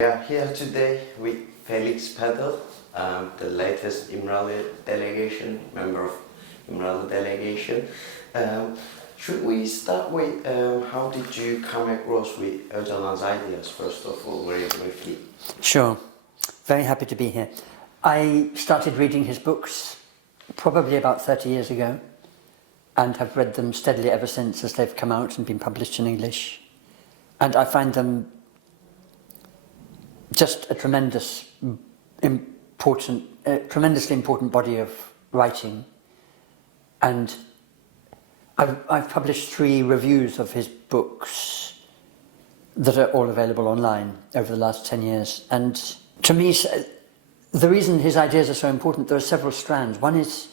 We are here today with Felix Padel, the latest İmralı delegation, member of İmralı delegation. Should we start with how did you come across with Ocalan's ideas, first of all, very briefly? Sure. Very happy to be here. I started reading his books probably about 30 years ago and have read them steadily ever since as they've come out and been published in English. And I find them just a tremendously important body of writing. And I've published 3 reviews of his books that are all available online over the last 10 years. And to me, the reason his ideas are so important, there are several strands. One is,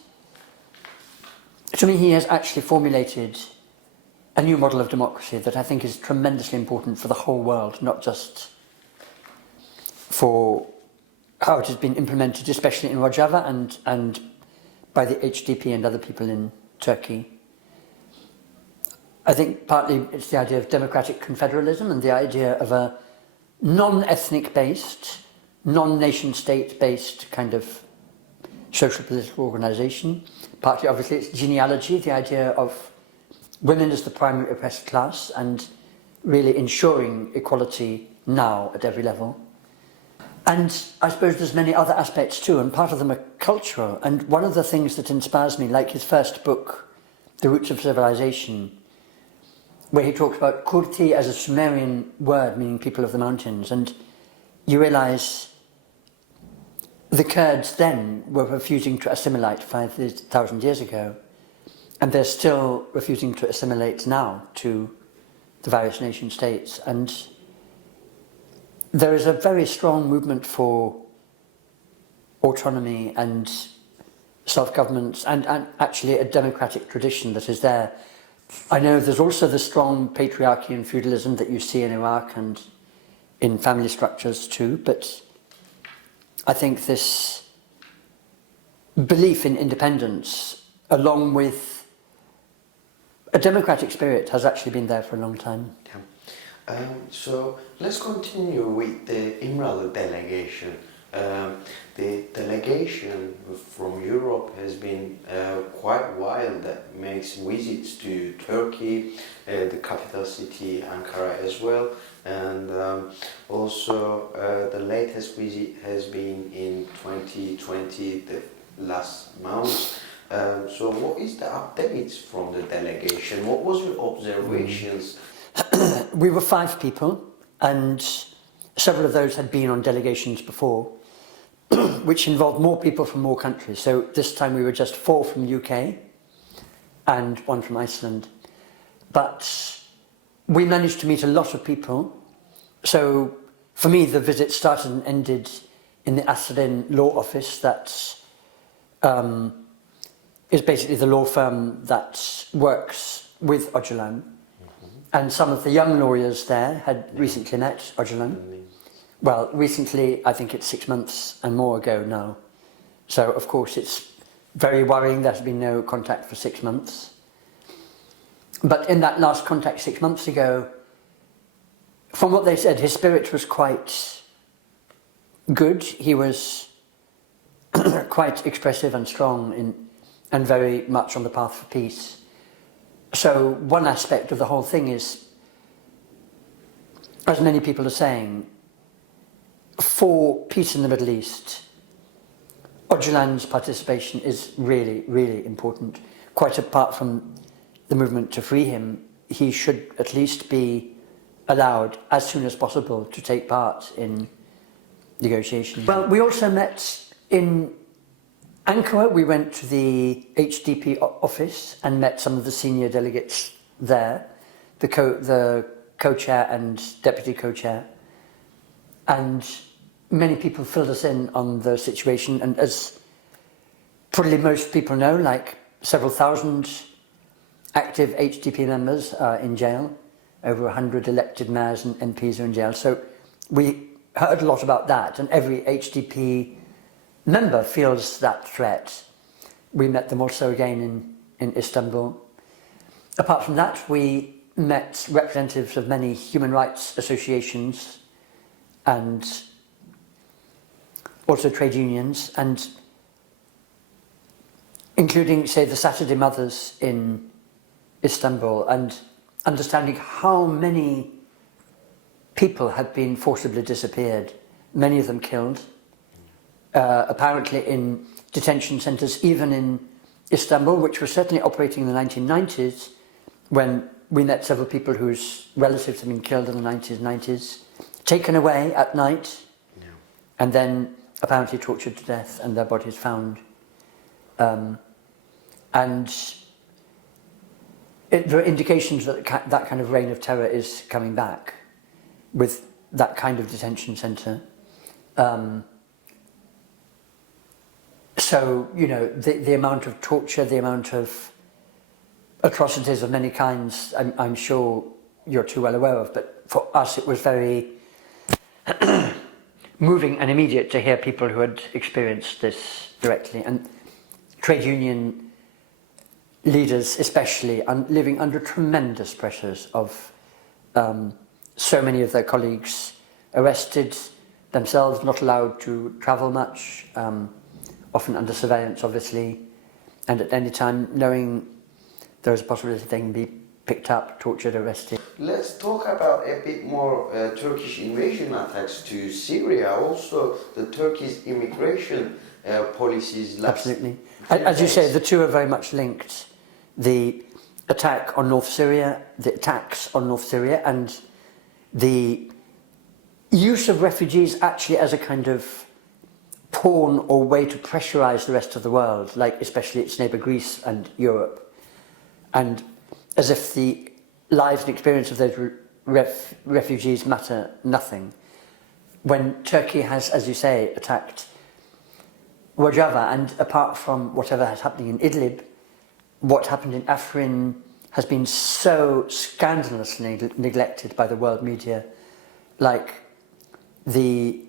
to me, he has actually formulated a new model of democracy that I think is tremendously important for the whole world, not just for how it has been implemented, especially in Rojava and by the HDP and other people in Turkey. I think partly it's the idea of democratic confederalism and the idea of a non-ethnic based, non-nation state based kind of social political organisation. Partly obviously it's genealogy, the idea of women as the primary oppressed class and really ensuring equality now at every level. And I suppose there's many other aspects too, and part of them are cultural. And one of the things that inspires me, like his first book, The Roots of Civilization, where he talks about Kurdi as a Sumerian word meaning people of the mountains, and you realise the Kurds then were refusing to assimilate 5,000 years ago, and they're still refusing to assimilate now to the various nation states. And there is a very strong movement for autonomy and self-governance and actually a democratic tradition that is there. I know there's also the strong patriarchy and feudalism that you see in Iraq and in family structures too, but I think this belief in independence, along with a democratic spirit, has actually been there for a long time. Yeah. So let's continue with the İmralı delegation. The delegation from Europe has been quite wild, that makes visits to Turkey, the capital city Ankara as well, and also the latest visit has been in 2020, the last month. So what is the updates from the delegation? What was your observations? We were 5 people, and several of those had been on delegations before, which involved more people from more countries. So this time we were just 4 from the UK and 1 from Iceland. But we managed to meet a lot of people. So for me, the visit started and ended in the Asrin law office that is basically the law firm that works with Ocalan. And some of the young lawyers there had recently met Ocalan. Well, recently, I think it's 6 months and more ago now. So, of course, it's very worrying there's been no contact for 6 months. But in that last contact 6 months ago, from what they said, his spirit was quite good. He was quite expressive and strong and very much on the path for peace. So one aspect of the whole thing is, as many people are saying, for peace in the Middle East, Ocalan's participation is really, really important. Quite apart from the movement to free him, he should at least be allowed as soon as possible to take part in negotiations. Well, we also met in Ankara. We went to the HDP office and met some of the senior delegates there, the co-chair and deputy co-chair. And many people filled us in on the situation, and as probably most people know, like several thousand active HDP members are in jail, over 100 elected mayors and MPs are in jail. So we heard a lot about that, and every HDP member feels that threat. We met them also again in Istanbul. Apart from that, we met representatives of many human rights associations and also trade unions, and including, say, the Saturday mothers in Istanbul, and understanding how many people had been forcibly disappeared, many of them killed, apparently in detention centres, even in Istanbul, which was certainly operating in the 1990s, when we met several people whose relatives had been killed in the 90s, taken away at night, and then apparently tortured to death and their bodies found. And there are indications that that kind of reign of terror is coming back with that kind of detention centre. So, you know, the amount of torture, the amount of atrocities of many kinds, I'm sure you're too well aware of, but for us it was very moving and immediate to hear people who had experienced this directly, and trade union leaders especially living under tremendous pressures of so many of their colleagues arrested, themselves not allowed to travel much, often under surveillance obviously, and at any time knowing there is a possibility they can be picked up, tortured, arrested. Let's talk about a bit more Turkish invasion attacks to Syria, also the Turkish immigration policies. Absolutely. As you say, the two are very much linked. The attack on North Syria, the attacks on North Syria, and the use of refugees actually as a kind of pawn or way to pressurize the rest of the world, like especially its neighbour Greece and Europe. And as if the lives and experience of those refugees matter nothing. When Turkey has, as you say, attacked Rojava, and apart from whatever is happening in Idlib, what happened in Afrin has been so scandalously neglected by the world media, like the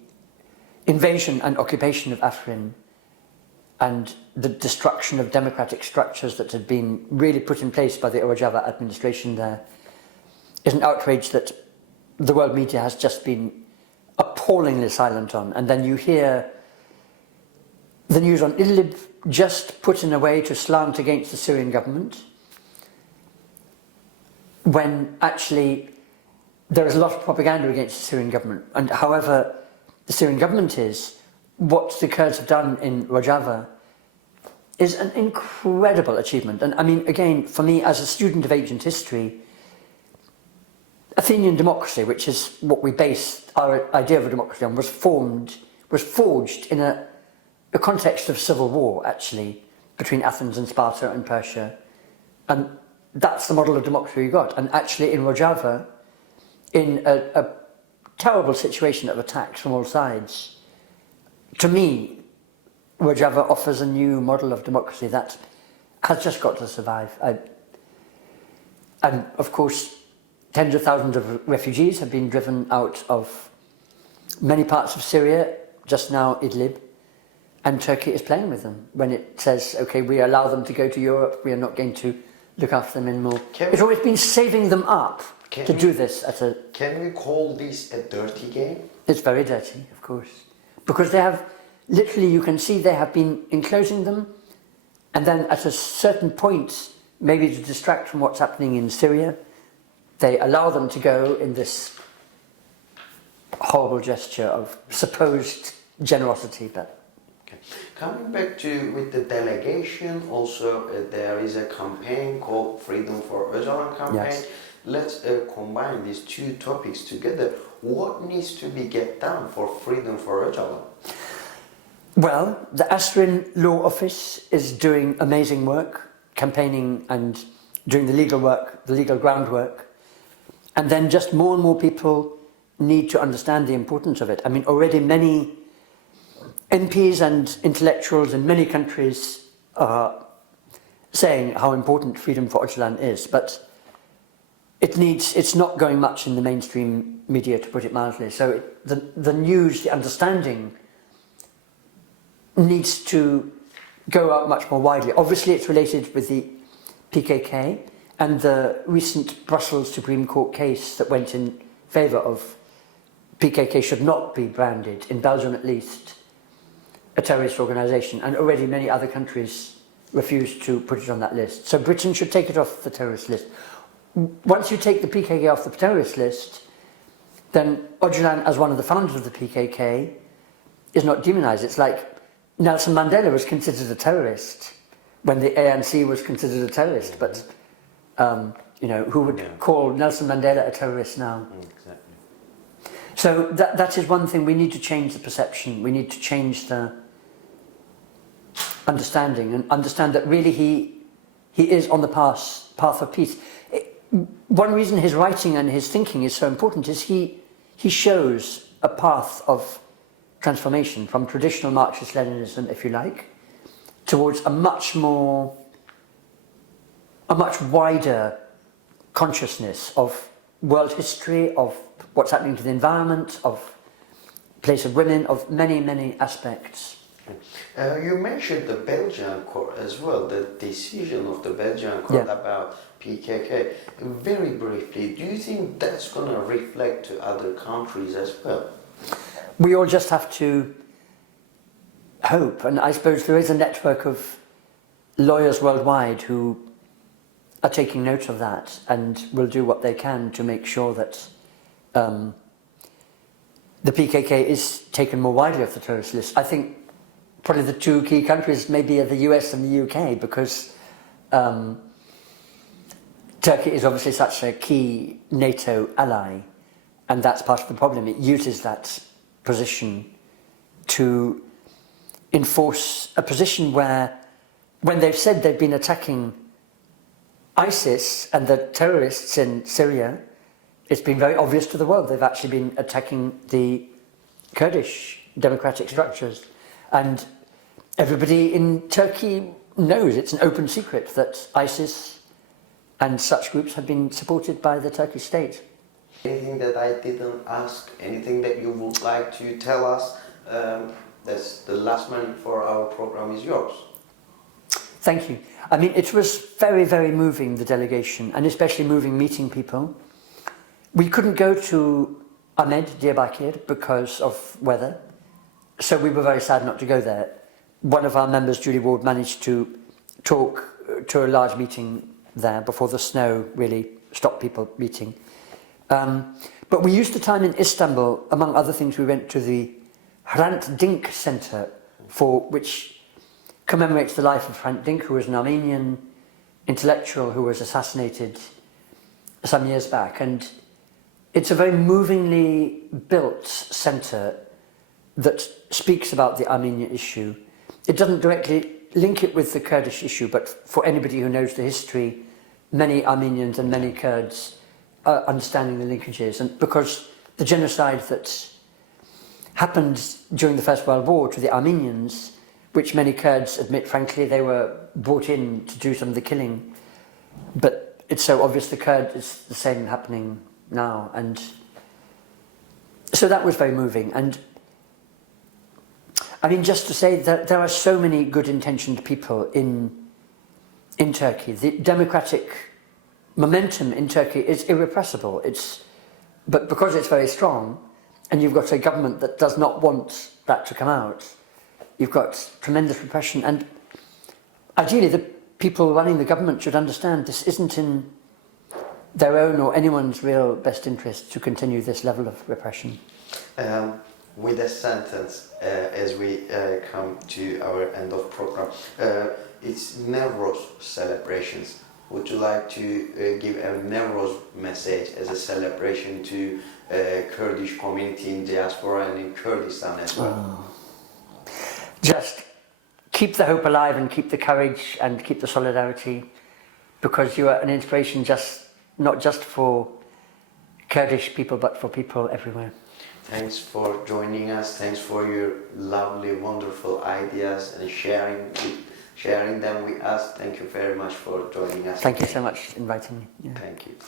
invasion and occupation of Afrin and the destruction of democratic structures that had been really put in place by the Rojava administration there, is an outrage that the world media has just been appallingly silent on. And then you hear the news on Idlib just put in a way to slant against the Syrian government, when actually there is a lot of propaganda against the Syrian government. And however the Syrian government is, what the Kurds have done in Rojava is an incredible achievement. And I mean, again, for me as a student of ancient history, Athenian democracy, which is what we base our idea of a democracy on, was forged in a context of civil war, actually, between Athens and Sparta and Persia. And that's the model of democracy we got. And actually in Rojava, in a terrible situation of attacks from all sides, to me, Rojava offers a new model of democracy that has just got to survive. And of course, tens of thousands of refugees have been driven out of many parts of Syria, just now Idlib, and Turkey is playing with them when it says, okay, we allow them to go to Europe, we are not going to look after them anymore. It's always been saving them up to do this at a... Can we call this a dirty game? It's very dirty, of course. Because they have, literally you can see they have been enclosing them, and then at a certain point, maybe to distract from what's happening in Syria, they allow them to go in this horrible gesture of supposed generosity. But okay. Coming back to with the delegation, also there is a campaign called Freedom for Ocalan campaign. Yes. Let's combine these two topics together. What needs to be get done for Freedom for Ocalan? Well, the Asrin Law Office is doing amazing work, campaigning and doing the legal work, the legal groundwork. And then just more and more people need to understand the importance of it. I mean, already many MPs and intellectuals in many countries are saying how important Freedom for Ocalan is, but it's not going much in the mainstream media, to put it mildly. So the news, the understanding needs to go out much more widely. Obviously it's related with the PKK and the recent Brussels Supreme Court case that went in favour of PKK should not be branded, in Belgium at least, a terrorist organisation, and already many other countries refused to put it on that list. So Britain should take it off the terrorist list. Once you take the PKK off the terrorist list, then Ocalan, as one of the founders of the PKK, is not demonised. It's like Nelson Mandela was considered a terrorist when the ANC was considered a terrorist, but you know, who would call Nelson Mandela a terrorist now? Exactly. So that is one thing. We need to change the perception. We need to change the understanding and understand that really he is on the path of peace. One reason his writing and his thinking is so important is he shows a path of transformation from traditional Marxist-Leninism, if you like, towards a much wider consciousness of world history, of what's happening to the environment, of place of women, of many, many aspects. You mentioned the Belgian court as well, the decision of the Belgian court about PKK. Very briefly, do you think that's going to reflect to other countries as well? We all just have to hope, and I suppose there is a network of lawyers worldwide who are taking note of that and will do what they can to make sure that the PKK is taken more widely off the terrorist list. I think probably the two key countries maybe are the US and the UK, because Turkey is obviously such a key NATO ally, and that's part of the problem. It uses that position to enforce a position where, when they've said they've been attacking ISIS and the terrorists in Syria, it's been very obvious to the world they've actually been attacking the Kurdish democratic structures. And everybody in Turkey knows, it's an open secret, that ISIS and such groups have been supported by the Turkish state. Anything that I didn't ask, anything that you would like to tell us? That's the last minute for our program is yours. Thank you. I mean, it was very, very moving, the delegation, and especially moving meeting people. We couldn't go to Ahmed Diyarbakir because of weather, so we were very sad not to go there. One of our members, Julie Ward, managed to talk to a large meeting there before the snow really stopped people meeting. But we used the time in Istanbul. Among other things, we went to the Hrant Dink Centre, which commemorates the life of Hrant Dink, who was an Armenian intellectual who was assassinated some years back. And it's a very movingly built centre that speaks about the Armenian issue. It doesn't directly link it with the Kurdish issue, but for anybody who knows the history, many Armenians and many Kurds are understanding the linkages. And because the genocide that happened during the First World War to the Armenians, which many Kurds admit, frankly, they were brought in to do some of the killing, but it's so obvious the Kurd is the same happening now. And so that was very moving. And I mean, just to say that there are so many good-intentioned people in Turkey. The democratic momentum in Turkey is irrepressible. But because it's very strong, and you've got a government that does not want that to come out, you've got tremendous repression. And ideally, the people running the government should understand this isn't in their own or anyone's real best interest to continue this level of repression. With a sentence, as we come to our end of program, it's Newroz celebrations. Would you like to give a Newroz message as a celebration to Kurdish community in diaspora and in Kurdistan as well? Just keep the hope alive and keep the courage and keep the solidarity, because you are an inspiration not just for Kurdish people but for people everywhere. Thanks for joining us. Thanks for your lovely, wonderful ideas and sharing them with us. Thank you very much for joining us. Thank you so much for inviting me. Yeah. Thank you.